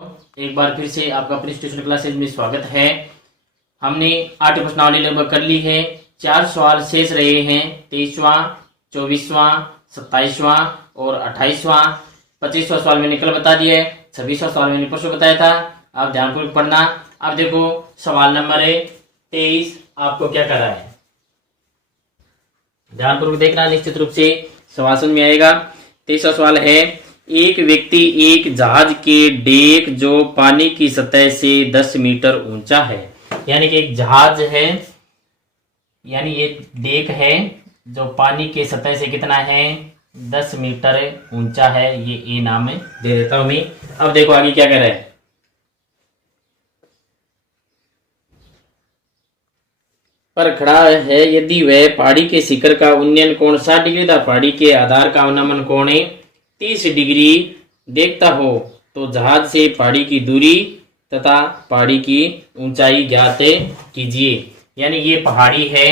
एक बार फिर से आपका अपनी ट्यूशन क्लासेज में स्वागत है। हमने 8 प्रश्नावली लगभग कर ली है। 4 सवाल शेष रहे हैं। 23वां, 24वां, 27वां और 28वां। 25वां सवाल मैंने कल बता दिया है। 26वां सवाल मैंने परसों बताया था। आप ध्यानपूर्वक पढ़ना। अब देखो सवाल नंबर 23 आपको क्या कर रहा है, ध्यानपूर्वक देखना, निश्चित रूप से सवाल समझ में आएगा। 23वां सवाल है, एक व्यक्ति एक जहाज के डेक जो पानी की सतह से 10 मीटर ऊंचा है, यानी कि एक जहाज है, यानी एक डेक है जो पानी के सतह से कितना है, 10 मीटर ऊंचा है। ये ए नाम दे देता हूं मैं। अब देखो आगे क्या कह रहा है। पर खड़ा है, यदि वह पहाड़ी के शिखर का उन्नयन कोण 60 डिग्री था, पहाड़ी के आधार का अवनमन कोण 30 डिग्री देखता हो, तो जहाज से पहाड़ी की दूरी तथा पहाड़ी की ऊंचाई ज्ञात कीजिए। यानी ये पहाड़ी है,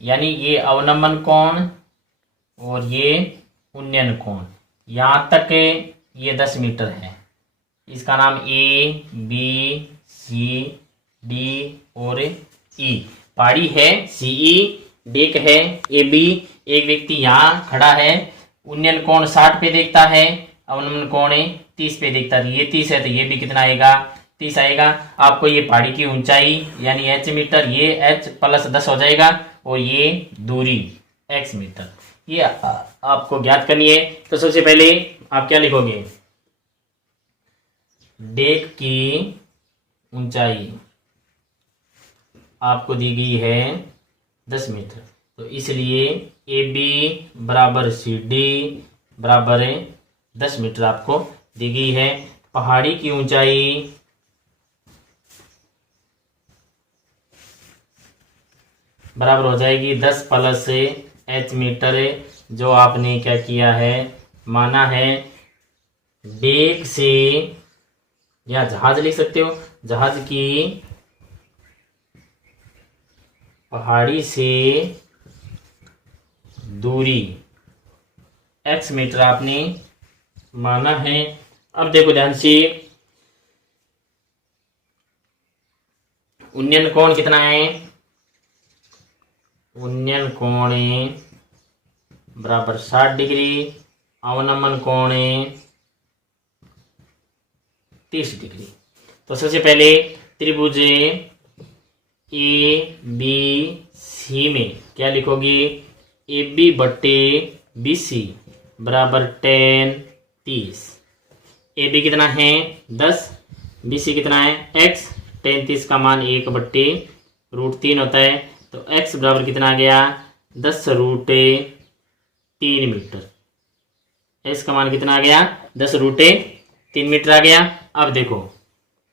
यानी ये अवनमन कोण और ये उन्नयन कोण, यहां तक ये 10 मीटर है। इसका नाम ए, बी, सी, डी और ई। पहाड़ी है सीई, डेक है ए बी। एक व्यक्ति यहाँ खड़ा है, उन्नयन कोण 60 पे देखता है, अवनमन कोण 30 पे देखता है। ये 30 है तो ये भी कितना आएगा, 30 आएगा। आपको ये पहाड़ी की ऊंचाई यानी h मीटर, ये h प्लस 10 हो जाएगा और ये दूरी x मीटर, ये आपको ज्ञात करनी है। तो सबसे पहले आप क्या लिखोगे, डेक की ऊंचाई आपको दी गई है 10 मीटर, तो इसलिए ए बी बराबर सी डी बराबर 10 मीटर आपको दी गई है। पहाड़ी की ऊंचाई बराबर हो जाएगी 10 प्लस h मीटर, जो आपने क्या किया है, माना है डेक से, या जहाज लिख सकते हो, जहाज की पहाड़ी से दूरी x मीटर आपने माना है। अब देखो ध्यान से, उन्नयन कोण कितना है, उन्नयन कोण बराबर 60 डिग्री, अवनमन कोण 30 डिग्री। तो सबसे पहले त्रिभुज ए बी सी में क्या लिखोगे, ए बी बट्टे बी सी बराबर 10 30। ए बी कितना है 10, बी सी कितना है x, 10 30 का मान 1 बट्टे √3 होता है, तो x बराबर कितना आ गया, 10 √3 मीटर। x का मान कितना आ गया, 10 √3 मीटर आ गया। अब देखो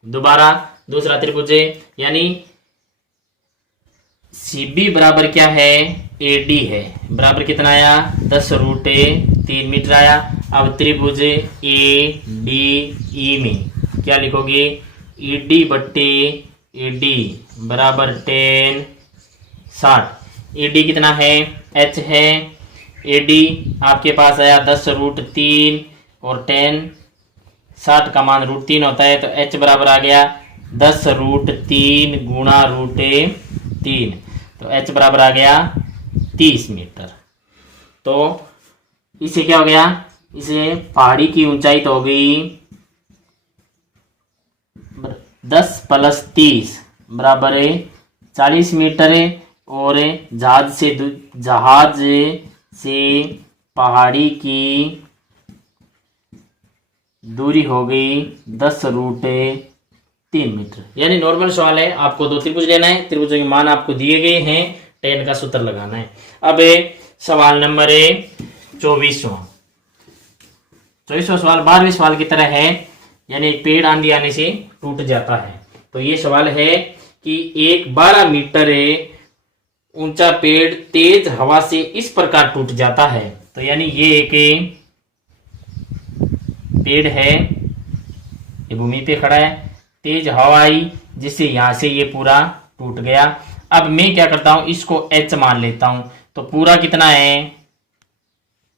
दोबारा दूसरा त्रिभुज, यानी सी बी बराबर क्या है, ए डी है, बराबर कितना आया, 10 √3 मीटर आया। अब त्रिभुज ए डी ई में क्या लिखोगे, ई डी बट्टे ए डी बराबर 10 60। ए डी कितना है, h है, ए डी आपके पास आया 10 √3 और 10 60 का मान √3 होता है, तो h बराबर आ गया 10 √3 गुणा √3, तो h बराबर आ गया 30 मीटर। तो इसे क्या हो गया, इसे पहाड़ी की ऊंचाई तो हो गई 10 प्लस 30 बराबर 40 मीटर, और जहाज से पहाड़ी की दूरी हो गई 10 √3 मीटर। यानी नॉर्मल सवाल है, आपको 2 त्रिभुज लेना है, त्रिभुजों के मान आपको दिए गए हैं, 10 का सूत्र लगाना है। अब सवाल नंबर 24वां सवाल 12वें सवाल की तरह है, यानी एक पेड़ आंधी आने से टूट जाता है। तो ये सवाल है कि एक 12 मीटर ऊंचा पेड़ तेज हवा से इस प्रकार टूट जाता है। तो यानी ये एक पेड़ है, ये भूमि पे खड़ा है, तेज हवा आई जिससे यहां से ये पूरा टूट गया। अब मैं क्या करता हूं, इसको h मान लेता हूं, तो पूरा कितना है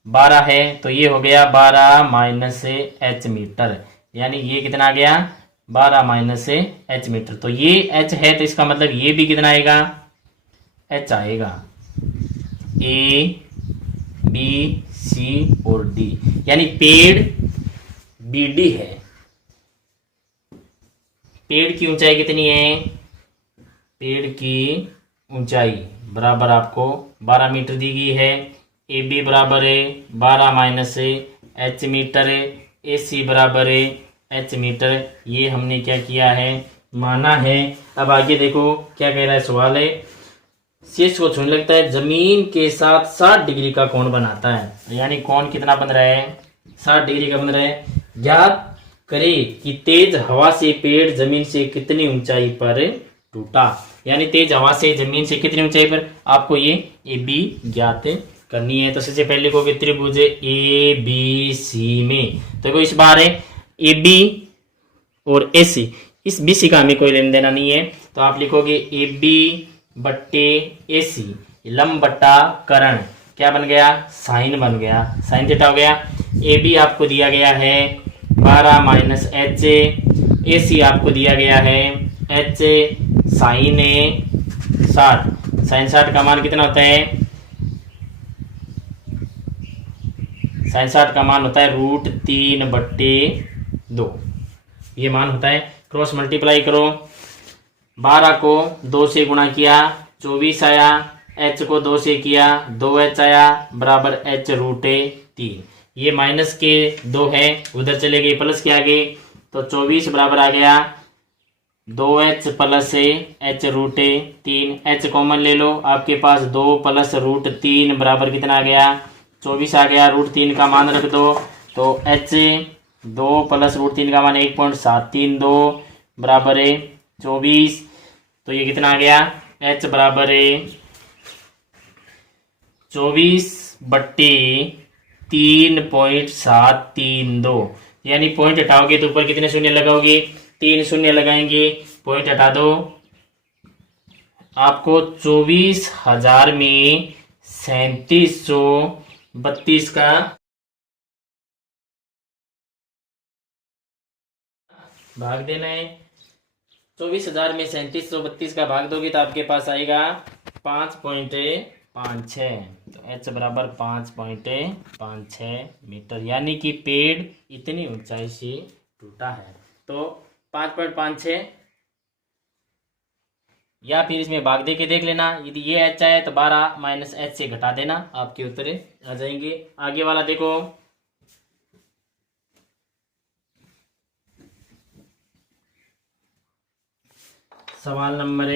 12 है तो ये हो गया 12 माइनस एच मीटर, यानी ये कितना आ गया 12 माइनस एच मीटर। तो ये एच है तो इसका मतलब ये भी कितना आएगा, एच आएगा। ए बी सी और डी, यानी पेड़ बी डी है। पेड़ की ऊंचाई कितनी है, पेड़ की ऊंचाई बराबर आपको 12 मीटर दी गई है। ए बी बराबर है 12 माइनस एच मीटर है, ए सी बराबर है एच मीटर। ये हमने क्या किया है, माना है। अब आगे देखो क्या कह रहा है सवाल है, शीर्ष को छूने लगता है, जमीन के साथ 60 डिग्री का कोण बनाता है, यानी कोण कितना बन रहा है, 60 डिग्री का बन रहा है। ज्ञात करे कि तेज हवा से पेड़ जमीन से कितनी ऊंचाई पर टूटा, यानी तेज हवा से जमीन से कितनी ऊंचाई पर, आपको ये ए बी ज्ञात करनी है। तो सबसे पहले लिखोगे त्रिभुज ए बी सी में, तो देखो इस बार है ए बी और ए सी, इस बी सी का हमें कोई लेन देना नहीं है, तो आप लिखोगे ए बी बट्टे ए सी, लंब बट्टा करण, क्या बन गया, साइन बन गया, साइन थीटा हो गया। ए बी आपको दिया गया है 12 माइनस एच, ए सी आपको दिया गया है एच साइन 60, साइन 60 का मान कितना होता है, साइन 60 का मान होता है √3/2, ये मान होता है। क्रॉस मल्टीप्लाई करो, 12 को 2 से गुणा किया 24 आया, h को 2 से किया 2h आया, बराबर h√3। ये माइनस के 2 है, उधर चले गए प्लस के आगे, तो 24 बराबर आ गया 2h plus h√3, h common ले लो, आपके पास 2 प्लस √3 बराबर कितना आ गया, 24 आ गया। √3 का मान रख दो, तो h 2 प्लस √3 का मान 1.732 बराबर है 24, तो ये कितना आ गया, h बराबर है 24/3.732, यानी पॉइंट हटाओगे तो ऊपर कितने शून्य लगाओगे, 3 शून्य लगाएंगे, पॉइंट हटा दो, आपको 24,000 में 3732 का भाग देना है। 24,000 में 3732 का भाग दोगे तो आपके पास आएगा 5.56, तो h बराबर 5.56 मीटर, यानी कि पेड़ इतनी ऊंचाई से टूटा है। तो 5.56, या फिर इसमें भाग दे के देख लेना, यदि ये h आए तो 12 माइनस h से घटा देना, आपके उत्तर आ जाएंगे। आगे वाला देखो, सवाल नंबर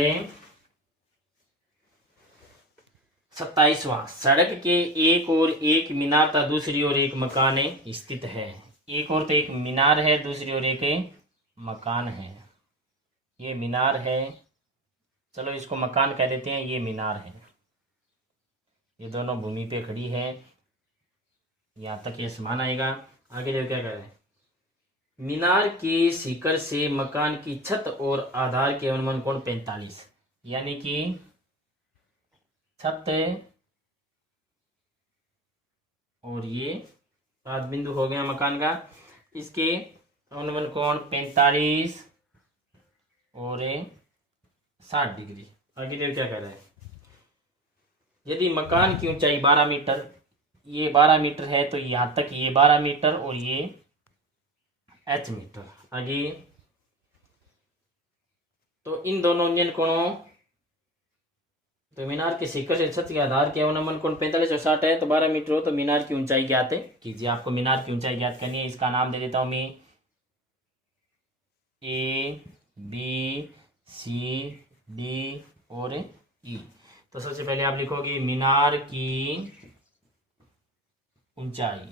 27वां, सड़क के एक ओर एक मीनार तथा दूसरी ओर एक मकान स्थित है। एक ओर तो एक मीनार है, दूसरी ओर एक मकान है। ये मीनार है, चलो इसको मकान कह देते हैं, ये मीनार है। ये दोनों भूमि पे खड़ी है, यहाँ तक ये समान आएगा। आगे देखो क्या कर रहे हैं, मीनार के शिखर से मकान की छत और आधार के अनुमान कोण 45, यानी कि छत और ये सात बिंदु हो गया मकान का, इसके अनुमान कोण 45 और 60 डिग्री। आगे देखो क्या कर रहा है, यदि मकान की ऊंचाई 12 मीटर, ये 12 मीटर है, तो यहाँ तक ये 12 मीटर और ये h मीटर। आगे तो इन दोनों इंजन कोणों, तो मीनार के शिखर से छत के आधार के अवनमन कोण 45 और 60 है, तो 12 मीटर हो, तो मीनार की ऊंचाई ज्ञात कीजिए। आपको मीनार की ऊंचाई ज्ञात करनी है, इसका नाम दे देता हूं मैं ए बी सी डी और ई। तो सबसे पहले आप लिखोगे मीनार की ऊंचाई,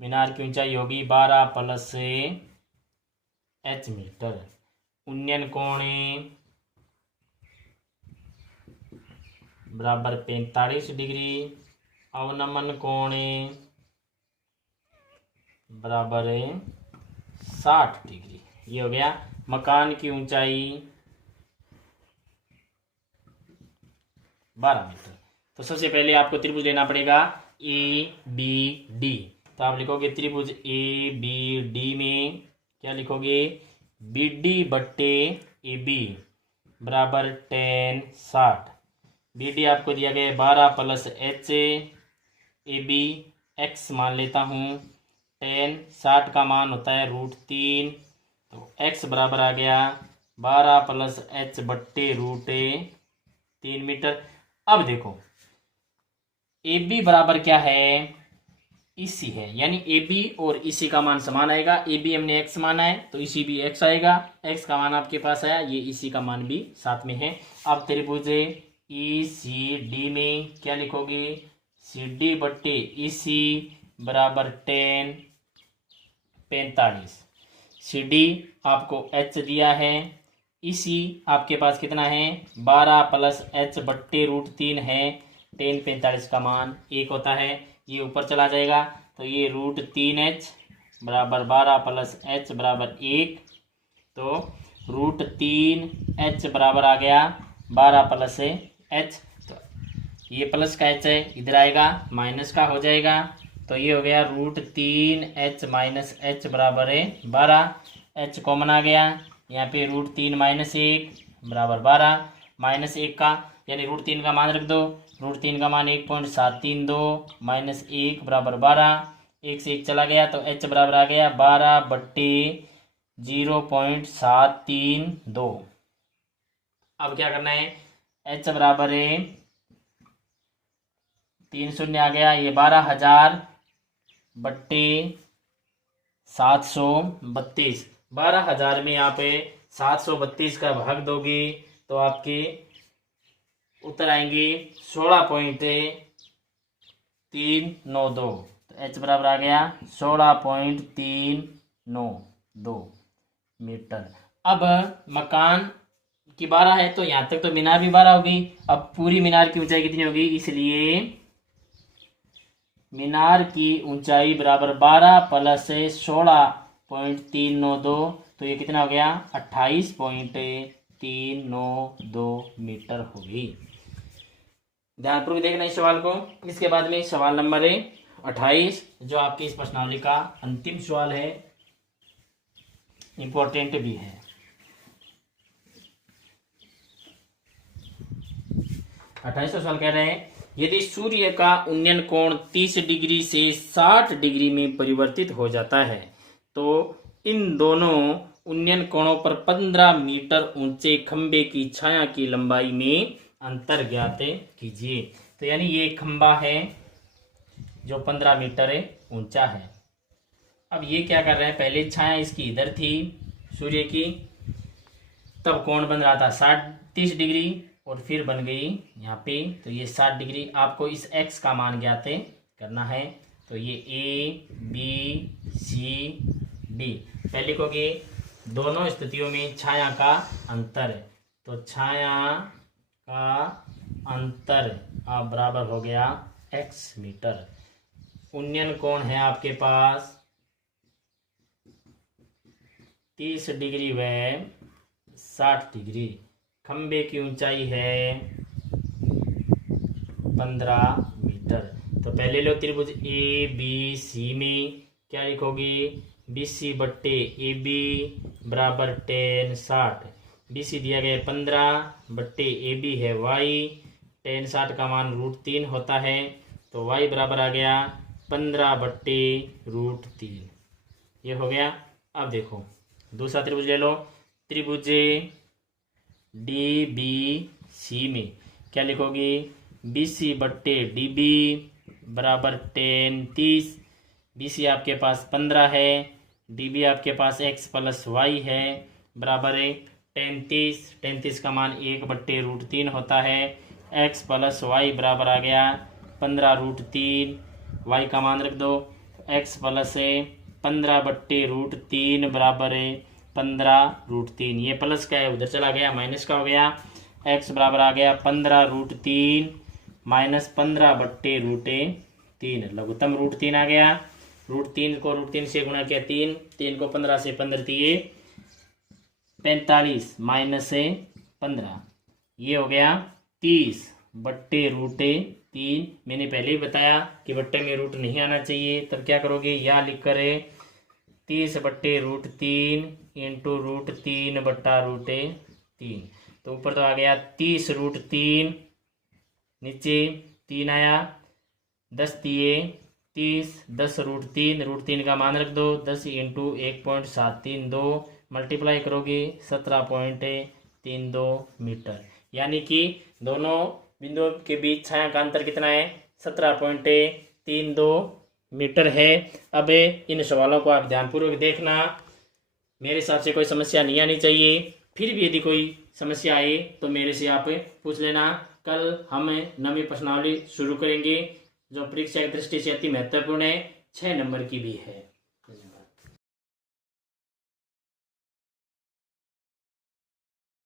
मीनार की ऊंचाई होगी 12 प्लस h मीटर। उन्नयन कोण बराबर 45 डिग्री, अवनमन कोण बराबर 60 डिग्री। ये हो गया मकान की ऊंचाई 12 मीटर। तो सबसे पहले आपको त्रिभुज लेना पड़ेगा ए बी डी। तो आप लिखोगे त्रिभुज ए बी डी में क्या लिखोगे, बी डी बट्टे ए बी बराबर 10 60। बी डी आपको दिया गया 12 plus H, A B X मान लेता हूँ 10, 60 का मान होता है √3। तो एक्स बराबर आ गया 12 प्लस एच बट्टे √3 मीटर। अब देखो ए बी बराबर क्या है, इसी है, यानी ए बी और इसी का मान समान आएगा। ए बी हमने एक्स माना है तो इसी भी एक्स आएगा, एक्स का मान आपके पास आया, ये इसी का मान भी साथ में है। अब त्रिभुज ई सी डी में क्या लिखोगे, सी डी बट्टे ई सी बराबर 10 45। सी डी आपको एच दिया है, इसी आपके पास कितना है 12 प्लस एच बट्टे √3 है, 10 45 का मान 1 होता है, ये ऊपर चला जाएगा तो ये √3h बराबर 12 प्लस एच बराबर 1। तो √3h बराबर आ गया 12 प्लस एच। तो ये प्लस का एच है, इधर आएगा माइनस का हो जाएगा, तो ये हो गया √3h माइनस एच बराबर है 12। एच कॉमन आ गया, यहाँ पे √3 माइनस 1 बराबर 12, माइनस 1 का यानी √3 का मान रख दो, √3 का मान 1.732 माइनस 1 बराबर 12, 1 से 1 चला गया तो h बराबर आ गया 12 बट्टे 0.732। अब क्या करना है, h बराबर है 3 शून्य आ गया, ये 12,000 बट्टे 732। 12,000 में यहाँ पे 732 का भाग दोगे तो आपके उत्तर आएंगे 16.392। तो h बराबर आ गया 16.392 मीटर। अब मकान की 12 है तो यहाँ तक तो मीनार भी 12 होगी। अब पूरी मीनार की ऊंचाई कितनी होगी, इसलिए मीनार की ऊंचाई बराबर 12 प्लस 16.392, तो ये कितना हो गया 28.392 मीटर होगी। ध्यानपूर्वक देखना इस सवाल को। इसके बाद में सवाल नंबर 28 जो आपकी इस प्रश्नावली का अंतिम सवाल है, इंपॉर्टेंट भी है। 28वां सवाल कह रहे हैं, यदि सूर्य का उन्नयन कोण 30 डिग्री से 60 डिग्री में परिवर्तित हो जाता है तो इन दोनों उन्नयन कोणों पर 15 मीटर ऊंचे खंबे की छाया की लंबाई में अंतर ज्ञात कीजिए। तो यानी ये खंबा है जो 15 मीटर ऊंचा है। अब ये क्या कर रहे हैं, पहले छाया इसकी इधर थी सूर्य की, तब कोण बन रहा था 30 डिग्री और फिर बन गई यहाँ पे, तो ये 60 डिग्री। आपको इस x का मान ज्ञात करना है। तो ये A B C D पहले लिखोगे दोनों स्थितियों में छाया का अंतर है, तो छाया का अंतर आप बराबर हो गया x मीटर। उन्नयन कोण है आपके पास 30 डिग्री व 60 डिग्री, खंबे की ऊंचाई है 15 मीटर। तो पहले लो त्रिभुज ए बी सी में क्या लिखोगे, बी सी बट्टे ए बी बराबर 10 60। बी सी दिया गया 15 बट्टे ए बी है वाई, 10 60 का मान √3 होता है, तो वाई बराबर आ गया 15 बट्टे √3। ये हो गया। अब देखो दूसरा त्रिभुज ले लो, त्रिभुज डी बी सी में क्या लिखोगे, बी सी बट्टे डी बी बराबर 10 30। बी सी आपके पास 15 है, डी बी आपके पास x प्लस वाई है बराबर है 10 30 का मान 1 बट्टे √3 होता है। x प्लस वाई बराबर आ गया 15 √3, वाई का मान रख दो, x प्लस 15 बट्टे √3 बराबर है 15 √3। ये प्लस का है उधर चला गया माइनस का हो गया, x बराबर आ गया 15 √3 माइनस 15 बट्टे √3, लघुत्तम √3 आ गया। √3 को √3 से गुणा किया 3 को 15 से 15 दिए 45 माइनस 15, ये हो गया 30 बट्टे 3। मैंने पहले ही बताया कि बट्टे में रूट नहीं आना चाहिए, तब क्या करोगे, यहाँ लिख कर 30/√3 इंटू √3/√3। तो ऊपर तो आ गया 30√3, नीचे 3 आया, 10 दिए 30, 10√3, √3 का मान रख दो, 10 इंटू 1.732 मल्टीप्लाई करोगे 17.32 मीटर। यानी कि दोनों बिंदुओं के बीच छाया का अंतर कितना है, 17.32 मीटर है। अब इन सवालों को आप ध्यानपूर्वक देखना, मेरे हिसाब से कोई समस्या नहीं आनी चाहिए। फिर भी यदि कोई समस्या आए तो मेरे से आप पूछ लेना। कल हम नवी प्रश्नावली शुरू करेंगे जो परीक्षा की दृष्टि से अति महत्वपूर्ण है, 6 नंबर की भी है।